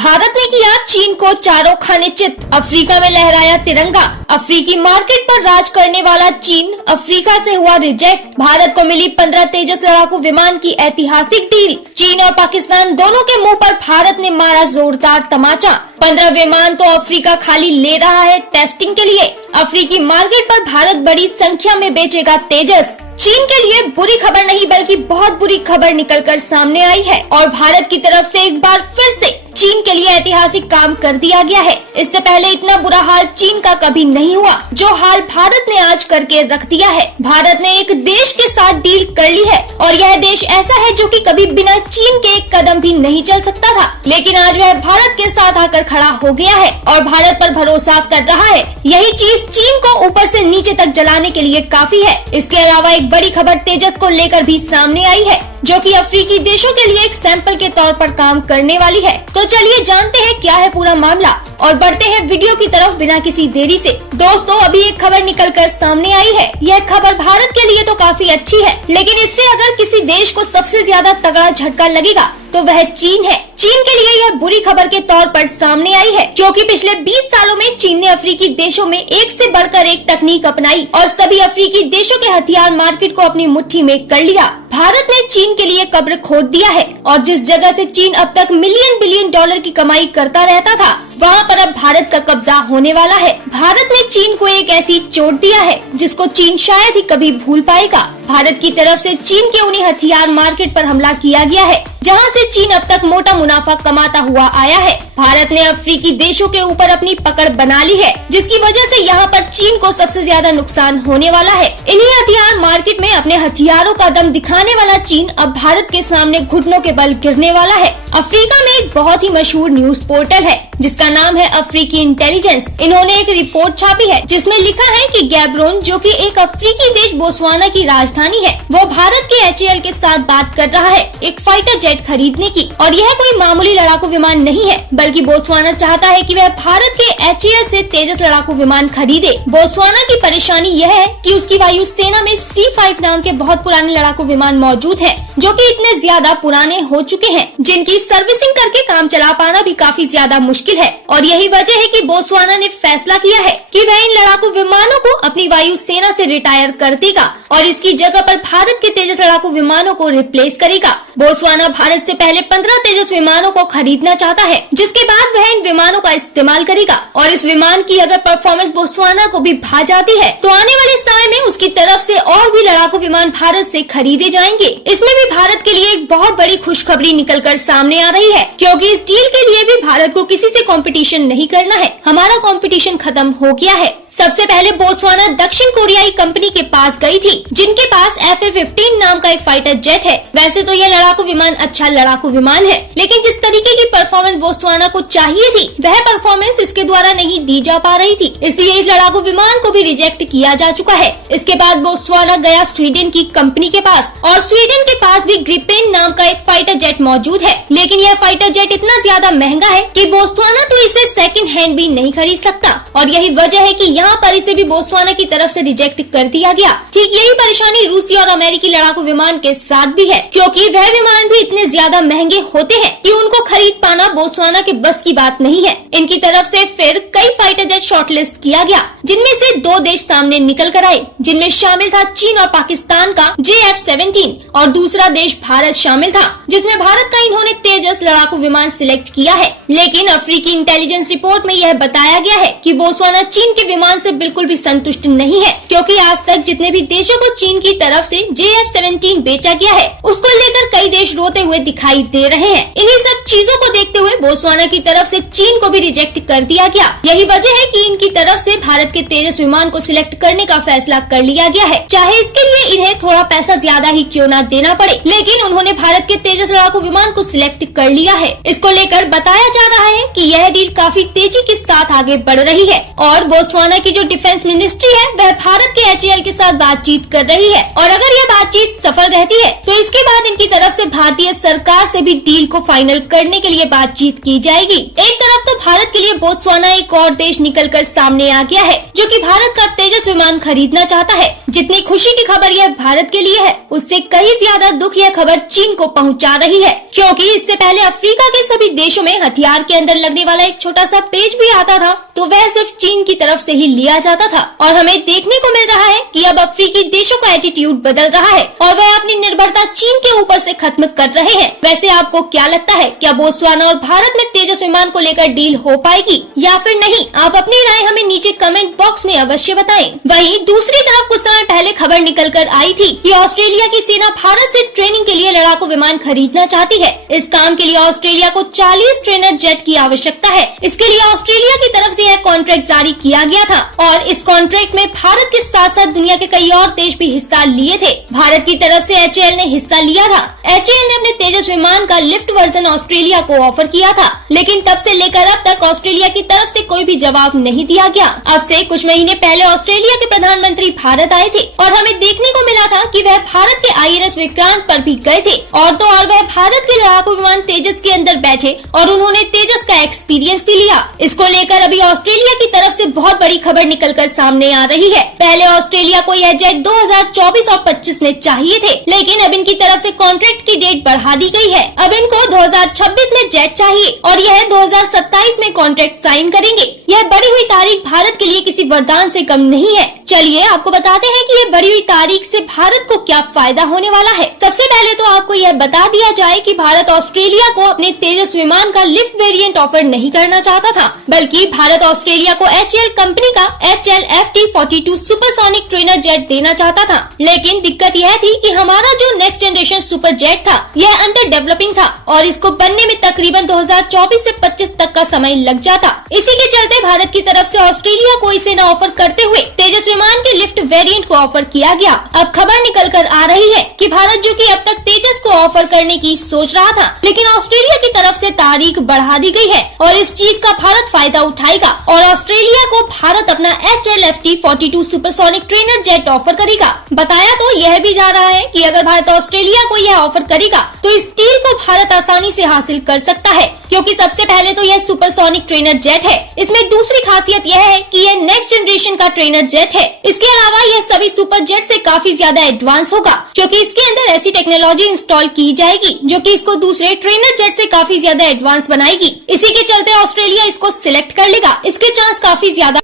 भारत ने किया चीन को चारों खाने चित, अफ्रीका में लहराया तिरंगा। अफ्रीकी मार्केट पर राज करने वाला चीन अफ्रीका से हुआ रिजेक्ट। भारत को मिली 15 तेजस लड़ाकू विमान की ऐतिहासिक डील। चीन और पाकिस्तान दोनों के मुंह पर भारत ने मारा जोरदार तमाचा। 15 विमान तो अफ्रीका खाली ले रहा है टेस्टिंग के लिए। अफ्रीकी मार्केट पर भारत बड़ी संख्या में बेचेगा तेजस। चीन के लिए बुरी खबर नहीं बल्कि बहुत बुरी खबर निकलकर सामने आई है और भारत की तरफ से एक बार फिर से चीन के लिए ऐतिहासिक काम कर दिया गया है। इससे पहले इतना बुरा हाल चीन का कभी नहीं हुआ जो हाल भारत ने आज करके रख दिया है। भारत ने एक देश के साथ डील कर ली है और यह देश ऐसा है जो कि कभी बिना चीन के एक कदम भी नहीं चल सकता था, लेकिन आज वह भारत के साथ आकर खड़ा हो गया है और भारत पर भरोसा कर रहा है। यही चीज चीन को ऊपर से नीचे तक जलाने के लिए काफी है। इसके अलावा एक बड़ी खबर तेजस को लेकर भी सामने आई है जो कि अफ्रीकी देशों के लिए एक सैंपल के तौर पर काम करने वाली है। तो चलिए जानते हैं क्या है पूरा मामला और बढ़ते हैं वीडियो की तरफ बिना किसी देरी से। दोस्तों, अभी एक खबर निकलकर सामने आई है। यह खबर भारत के लिए तो काफी अच्छी है, लेकिन इससे अगर किसी देश को सबसे ज्यादा तगड़ा झटका लगेगा तो वह चीन है। चीन के लिए यह बुरी खबर के तौर पर सामने आई है क्योंकि पिछले 20 सालों में चीन ने अफ्रीकी देशों में एक से बढ़कर एक तकनीक अपनाई और सभी अफ्रीकी देशों के हथियार मार्केट को अपनी मुट्ठी में कर लिया। भारत ने चीन के लिए कब्र खोद दिया है और जिस जगह से चीन अब तक मिलियन बिलियन डॉलर की कमाई करता रहता था, वहाँ पर अब भारत का कब्जा होने वाला है। भारत ने चीन को एक ऐसी चोट दिया है जिसको चीन शायद ही कभी भूल पाएगा। भारत की तरफ से चीन के उन्हीं हथियार मार्केट पर हमला किया गया है जहां से चीन अब तक मोटा मुनाफा कमाता हुआ आया है। भारत ने अफ्रीकी देशों के ऊपर अपनी पकड़ बना ली है जिसकी वजह से यहाँ पर चीन को सबसे ज्यादा नुकसान होने वाला है। इन्हीं हथियार मार्केट में अपने हथियारों का दम दिखाने वाला चीन अब भारत के सामने घुटनों के बल गिरने वाला है। अफ्रीका में एक बहुत ही मशहूर न्यूज पोर्टल है जिसका नाम है अफ्रीकी इंटेलिजेंस। इन्होंने एक रिपोर्ट छापी है जिसमें लिखा है कि गैब्रोन, जो कि एक अफ्रीकी देश बोत्सवाना की राजधानी है, वो भारत के HAL के साथ बात कर रहा है एक फाइटर जेट खरीदने की। और यह कोई मामूली लड़ाकू विमान नहीं है बल्कि बोत्सवाना चाहता है कि वह भारत के HAL से तेजस लड़ाकू विमान खरीदे। बोत्सवाना की परेशानी यह है कि उसकी वायुसेना में C5 नाम के बहुत पुराने लड़ाकू विमान मौजूद हैं, जो कि इतने ज्यादा पुराने हो चुके हैं जिनकी सर्विसिंग करके काम चला पाना भी काफी ज्यादा मुश्किल है। और यही वजह है कि बोत्सवाना ने फैसला किया है कि वह इन लड़ाकू विमानों को अपनी वायुसेना से रिटायर कर देगा और इसकी जगह पर भारत के तेजस लड़ाकू विमानों को रिप्लेस करेगा। बोत्सवाना भारत से पहले 15 तेजस विमानों को खरीदना चाहता है, जिसके बाद वह इन विमानों का इस्तेमाल करेगा और इस विमान की अगर परफॉर्मेंस बोत्सवाना को भी भा जाती है तो आने वाले समय में उसकी तरफ से और भी लड़ाकू विमान भारत से खरीदे जाएंगे। इसमें भी भारत के लिए एक बहुत बड़ी खुशखबरी निकलकर सामने आ रही है क्योंकि इस डील के लिए भी भारत को किसी से कंपटीशन नहीं करना है। हमारा कंपटीशन खत्म हो गया है। सबसे पहले बोत्सवाना दक्षिण कोरियाई कंपनी के पास गई थी जिनके पास FA-15 नाम का एक फाइटर जेट है। वैसे तो यह लड़ाकू विमान अच्छा लड़ाकू विमान है, लेकिन जिस तरीके की परफॉर्मेंस बोत्सवाना को चाहिए थी वह परफॉर्मेंस इसके द्वारा नहीं दी जा पा रही थी, इसलिए इस लड़ाकू विमान को भी रिजेक्ट किया जा चुका है। इसके बाद बोत्सवाना गया स्वीडन की कंपनी के पास और स्वीडन के पास भी ग्रिपेन नाम का एक फाइटर जेट मौजूद है, लेकिन यह फाइटर जेट इतना ज्यादा महंगा है कि बोत्सवाना तो इसे सेकंड हैंड भी नहीं खरीद सकता और यही वजह है कि यहाँ पर इसे भी बोत्सवाना की तरफ से रिजेक्ट कर दिया गया। ठीक यही परेशानी रूसी और अमेरिकी लड़ाकू विमान के साथ भी है क्योंकि वह विमान भी इतने ज्यादा महंगे होते हैं कि उनको खरीद पाना बोत्सवाना के बस की बात नहीं है। इनकी तरफ से फिर कई फाइटर जेट शॉर्टलिस्ट किया गया जिनमें से 2 देश सामने निकल कर आए, जिनमें शामिल था चीन और पाकिस्तान का JF-17 और दूसरा देश भारत शामिल था जिसमें भारत का इन्होंने तेजस लड़ाकू विमान सिलेक्ट किया है। लेकिन अफ्रीकी इंटेलिजेंस रिपोर्ट में यह बताया गया है कि बोत्सवाना चीन के विमान से बिल्कुल भी संतुष्ट नहीं है क्योंकि आज तक जितने भी देशों को चीन की तरफ से JF-17 बेचा गया है उसको लेकर कई देश रोते हुए दिखाई दे रहे हैं। इन्हीं सब चीजों को देखते हुए बोत्सवाना की तरफ से चीन को भी रिजेक्ट कर दिया गया। यही वजह है कि इनकी तरफ से भारत के तेजस विमान को सिलेक्ट करने का फैसला कर लिया गया है, चाहे इसके लिए इन्हें थोड़ा पैसा ज्यादा ही क्यों न देना पड़े, लेकिन उन्होंने भारत के तेजस लड़ाकू विमान को सिलेक्ट कर लिया है। इसको लेकर बताया जा रहा है कि यह डील काफी तेजी के साथ आगे बढ़ रही है और बोत्सवाना की जो डिफेंस मिनिस्ट्री है वह भारत के HAL के साथ बातचीत कर रही है और अगर यह बातचीत सफल रहती है तो इसके बाद इनकी तरफ से भारतीय सरकार से भी डील को फाइनल करने के लिए बातचीत की जाएगी। एक तरफ तो भारत के लिए बोत्सवाना एक और देश निकलकर सामने आ गया है जो कि भारत का तेजस विमान खरीदना चाहता है। जितनी खुशी की खबर यह भारत के लिए है, उससे कहीं ज्यादा दुख यह खबर चीन को पहुंचा रही है, क्योंकि इससे पहले अफ्रीका के सभी देशों में हथियार के अंदर लगने वाला एक छोटा सा पेज भी आता था तो वह सिर्फ चीन की तरफ से ही लिया जाता था। और हमें देखने को मिल रहा है कि अब अफ्रीकी देशों का एटीट्यूड बदल रहा है और वह अपनी निर्भरता चीन के ऊपर से खत्म कर रहे हैं। वैसे आपको क्या लगता है, क्या बोत्सवाना और भारत में तेजस विमान को लेकर डील हो पाएगी या फिर नहीं? आप अपनी राय हमें नीचे कमेंट बॉक्स में अवश्य बताएं। वहीं दूसरी तरफ कुछ समय पहले खबर निकल कर आई थी कि ऑस्ट्रेलिया की सेना भारत से ट्रेनिंग के लिए लड़ाकू विमान खरीदना चाहती है। इस काम के लिए ऑस्ट्रेलिया को 40 ट्रेनर जेट की आवश्यकता है। इसके लिए ऑस्ट्रेलिया की तरफ से यह कॉन्ट्रैक्ट जारी किया गया था और इस कॉन्ट्रैक्ट में भारत के साथ साथ दुनिया के कई और देश भी हिस्सा लिए थे। भारत की तरफ से HAL ने हिस्सा लिया था। HAL ने अपने तेजस विमान का लिफ्ट वर्जन ऑस्ट्रेलिया को ऑफर किया था, लेकिन तब से लेकर अब तक ऑस्ट्रेलिया की तरफ से कोई भी जवाब नहीं दिया गया। अब से कुछ महीने पहले ऑस्ट्रेलिया के प्रधानमंत्री भारत आए थे और हमें देखने को मिला था कि वह भारत के INS विक्रांत पर भी गए थे और तो और वह भारत के लड़ाकू विमान तेजस के अंदर बैठे और उन्होंने तेजस का एक्सपीरियंस भी लिया। इसको लेकर अभी ऑस्ट्रेलिया की तरफ से बहुत बड़ी खबर निकलकर सामने आ रही है। पहले ऑस्ट्रेलिया को यह जेट 2024 और 25 में चाहिए थे, लेकिन अब इनकी तरफ से कॉन्ट्रैक्ट की डेट बढ़ा दी गई है। अब इनको 2026 में जेट चाहिए और यह 2027 में कॉन्ट्रैक्ट साइन करेंगे। यह बढ़ी हुई तारीख भारत के लिए किसी वरदान से कम नहीं है। चलिए आपको बताते हैं कि ये बढ़ी हुई तारीख से भारत को क्या फायदा होने वाला है। सबसे पहले तो आपको यह बता दिया जाए कि भारत ऑस्ट्रेलिया को अपने तेजस विमान का लिफ्ट वेरिएंट ऑफर नहीं करना चाहता था, बल्कि भारत ऑस्ट्रेलिया को HAL कंपनी का HAL FT42 supersonic trainer jet देना चाहता था। लेकिन दिक्कत यह थी कि हमारा जो नेक्स्ट जनरेशन सुपर जेट था यह अंडर डेवलपिंग था और इसको बनने में तकरीबन 2024 से 25 तक का समय लग जाता। इसी के चलते भारत की तरफ से ऑस्ट्रेलिया को इसे न ऑफर करते हुए तेजस विमान के लिफ्ट वेरिएंट को ऑफर किया गया। अब खबर निकल कर आ रही है कि भारत जो कि अब तक तेजस को ऑफर करने की सोच रहा था, लेकिन ऑस्ट्रेलिया की तरफ से तारीख बढ़ा दी गई है और इस चीज का भारत फायदा उठाएगा और ऑस्ट्रेलिया को भारत अपना HAL FT42 supersonic trainer jet offer करेगा। बताया तो यह भी जा रहा है कि अगर भारत ऑस्ट्रेलिया को यह ऑफर करेगा तो इस डील को भारत आसानी से हासिल कर सकता है, क्योंकि सबसे पहले तो यह सुपरसोनिक ट्रेनर जेट है। इसमें दूसरी खासियत यह है कि यह नेक्स्ट जनरेशन का ट्रेनर जेट है। इसके अलावा यह सभी सुपर जेट से काफी ज्यादा एडवांस होगा, क्योंकि इसके अंदर ऐसी टेक्नोलॉजी इंस्टॉल की जाएगी जो कि इसको दूसरे ट्रेनर जेट से काफी ज्यादा एडवांस बनाएगी। इसी के चलते ऑस्ट्रेलिया इसको सिलेक्ट कर लेगा। इसके चांस काफी ज्यादा